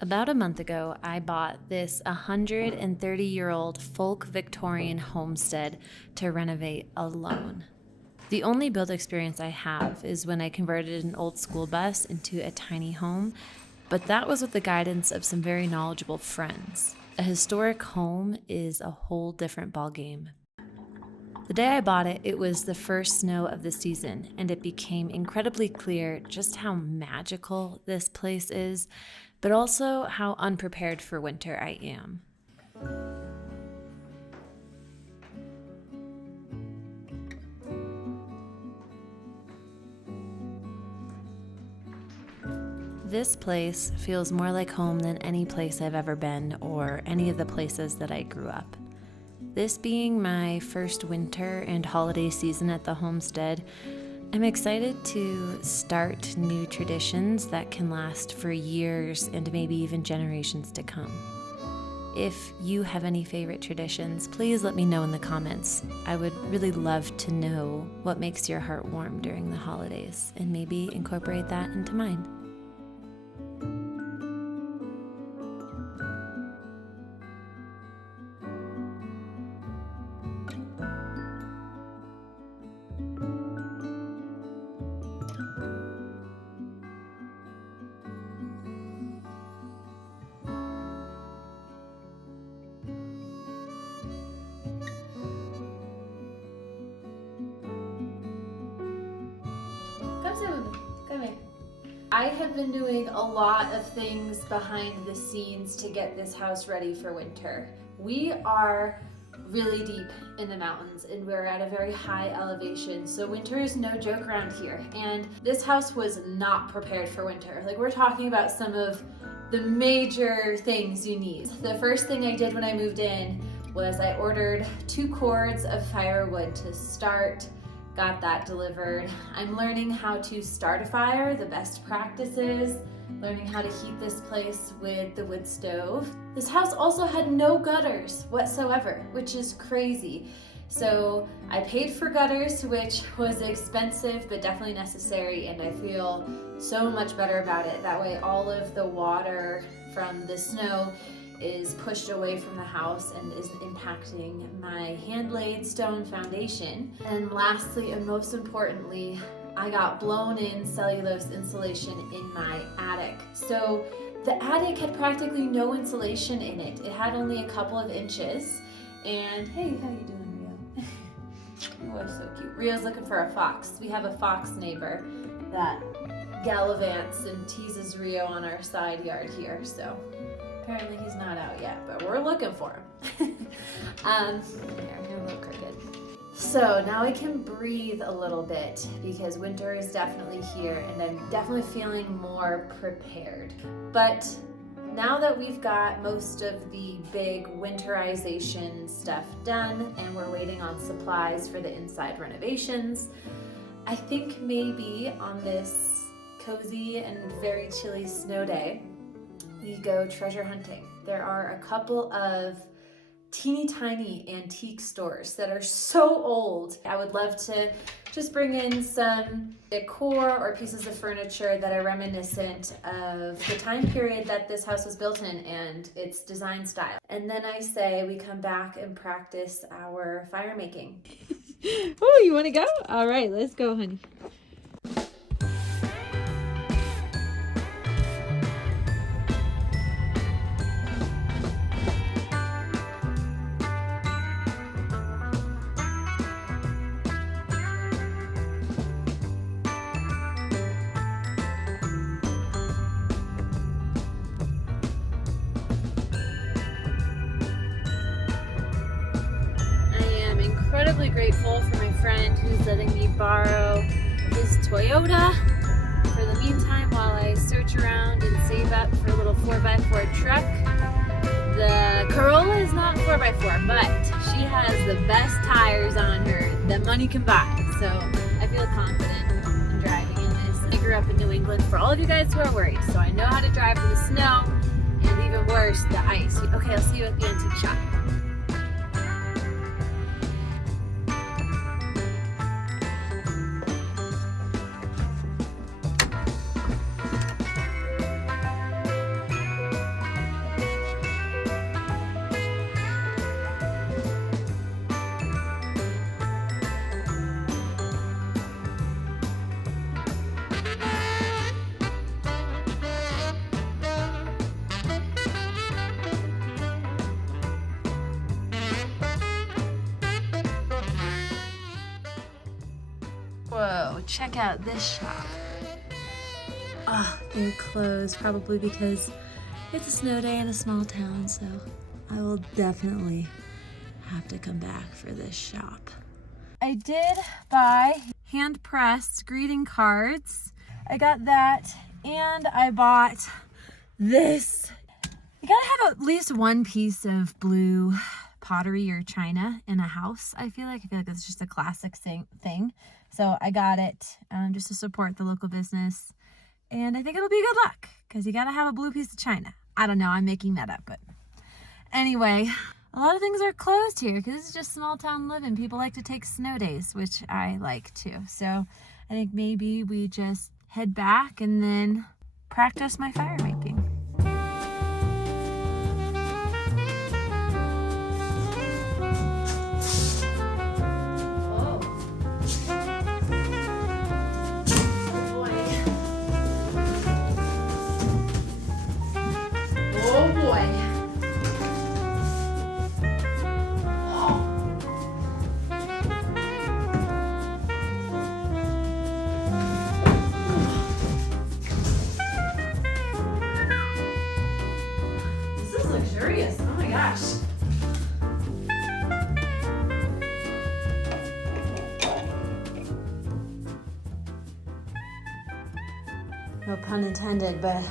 About a month ago, I bought this 130-year-old folk Victorian homestead to renovate alone. The only build experience I have is when I converted an old school bus into a tiny home, but that was with the guidance of some very knowledgeable friends. A historic home is a whole different ballgame. The day I bought it, it was the first snow of the season, and it became incredibly clear just how magical this place is, but also how unprepared for winter I am. This place feels more like home than any place I've ever been or any of the places that I grew up. This being my first winter and holiday season at the homestead, I'm excited to start new traditions that can last for years and maybe even generations to come. If you have any favorite traditions, please let me know in the comments. I would really love to know what makes your heart warm during the holidays and maybe incorporate that into mine. Come here. I have been doing a lot of things behind the scenes to get this house ready for winter. We are really deep in the mountains and we're at a very high elevation, so winter is no joke around here. And this house was not prepared for winter. Like, we're talking about some of the major things you need. The first thing I did when I moved in was I ordered 2 cords of firewood to start. Got that delivered. I'm learning how to start a fire, the best practices, learning how to heat this place with the wood stove. This house also had no gutters whatsoever, which is crazy. So I paid for gutters, which was expensive but definitely necessary, and I feel so much better about it. That way all of the water from the snow is pushed away from the house and isn't impacting my hand-laid stone foundation. And lastly, and most importantly, I got blown-in cellulose insulation in my attic. So the attic had practically no insulation in it. It had only a couple of inches. And hey, how you doing, Rio? Oh, so cute. Rio's looking for a fox. We have a fox neighbor that gallivants and teases Rio on our side yard here, so apparently he's not out yet, but we're looking for him. Here, a little crooked. So now I can breathe a little bit because winter is definitely here and I'm definitely feeling more prepared. But now that we've got most of the big winterization stuff done and we're waiting on supplies for the inside renovations, I think maybe on this cozy and very chilly snow day, we go treasure hunting. There are a couple of teeny tiny antique stores that are so old. I would love to just bring in some decor or pieces of furniture that are reminiscent of the time period that this house was built in and its design style. And then I say we come back and practice our fire making. Oh, you want to go? All right, let's go, honey. Incredibly grateful for my friend who's letting me borrow his Toyota for the meantime while I search around and save up for a little 4x4 truck. The Corolla is not 4x4, but she has the best tires on her that money can buy, so I feel confident in driving in this. I grew up in New England, for all of you guys who are worried, so I know how to drive in the snow and even worse, the ice. Okay, I'll see you at the antique shop. check out this shop. Oh, they're closed probably because it's a snow day in a small town, so I will definitely have to come back for this shop. I did buy hand-pressed greeting cards. I got that, and I bought this. You gotta have at least one piece of blue pottery or china in a house. I feel like that's just a classic thing. So I got it just to support the local business. And I think it'll be good luck because you gotta have a blue piece of china. I don't know, I'm making that up, but anyway, a lot of things are closed here because it's just small town living. People like to take snow days, which I like too. So I think maybe we just head back and then practice my fire making. Luxurious. Oh my gosh. No pun intended, but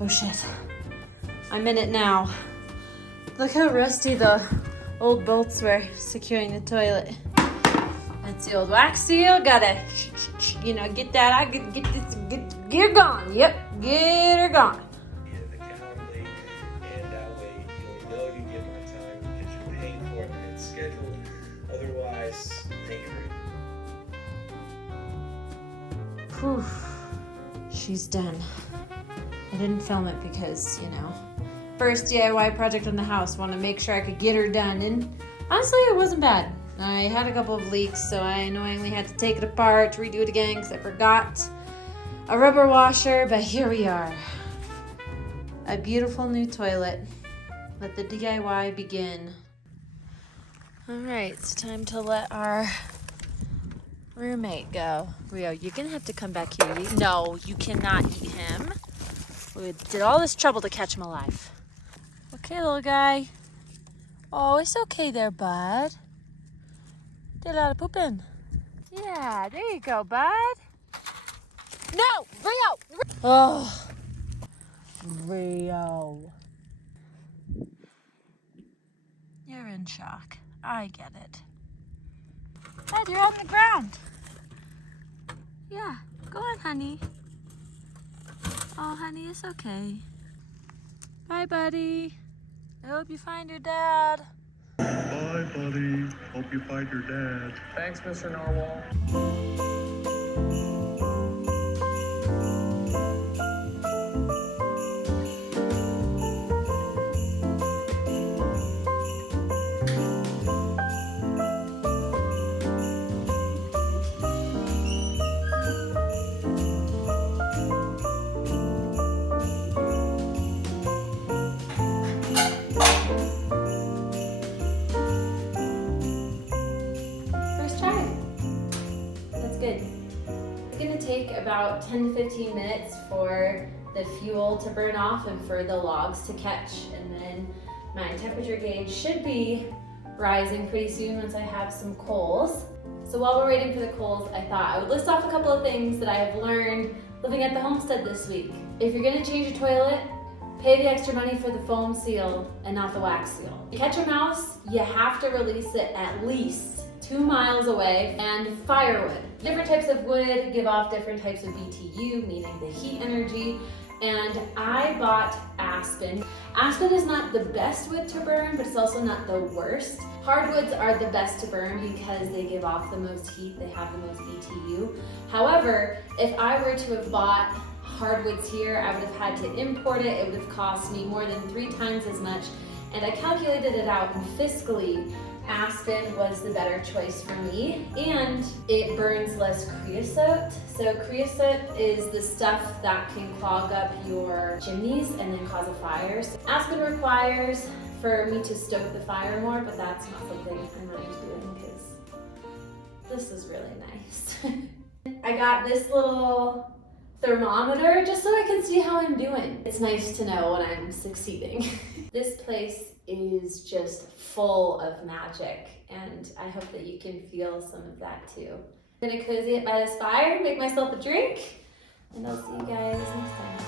oh shit. I'm in it now. Look how rusty the old bolts were securing the toilet. That's the old wax seal. Gotta, you know, get that out. Get this. Get her gone. Yep, get her gone. Whew. She's done. I didn't film it because, you know, first DIY project on the house. Want to make sure I could get her done. And honestly, it wasn't bad. I had a couple of leaks, so I annoyingly had to take it apart, redo it again because I forgot a rubber washer. But here we are. A beautiful new toilet. Let the DIY begin. All right, it's time to let our roommate go. Rio, you're gonna have to come back here. No, you cannot eat him. We did all this trouble to catch him alive. Okay, little guy. Oh, it's okay there, bud. Did a lot of pooping. Yeah, there you go, bud. No, Rio! Oh, Rio. You're in shock. I get it. Dad, you're on the ground. Yeah, go on, honey. Oh, honey, it's okay. Bye, buddy. I hope you find your dad. Bye, buddy. Hope you find your dad. Thanks, Mr. Narwhal. Take about 10 to 15 minutes for the fuel to burn off and for the logs to catch, and then my temperature gauge should be rising pretty soon once I have some coals. So while we're waiting for the coals, I thought I would list off a couple of things that I have learned living at the homestead this week. If you're gonna change your toilet, pay the extra money for the foam seal and not the wax seal. To catch a mouse, you have to release it at least 2 miles away, and firewood. Different types of wood give off different types of BTU, meaning the heat energy, and I bought aspen. Aspen is not the best wood to burn, but it's also not the worst. Hardwoods are the best to burn because they give off the most heat, they have the most BTU. However, if I were to have bought hardwoods here, I would have had to import it. It would have cost me more than 3 times as much, and I calculated it out, and fiscally, aspen was the better choice for me, and it burns less creosote. So creosote is the stuff that can clog up your chimneys and then cause a fire. So aspen requires for me to stoke the fire more, but that's not something I'm not used to doing because this is really nice. I got this little thermometer just so I can see how I'm doing. It's nice to know when I'm succeeding. This place is just full of magic, and I hope that you can feel some of that too. I'm gonna cozy it by this fire, make myself a drink, and I'll see you guys next time.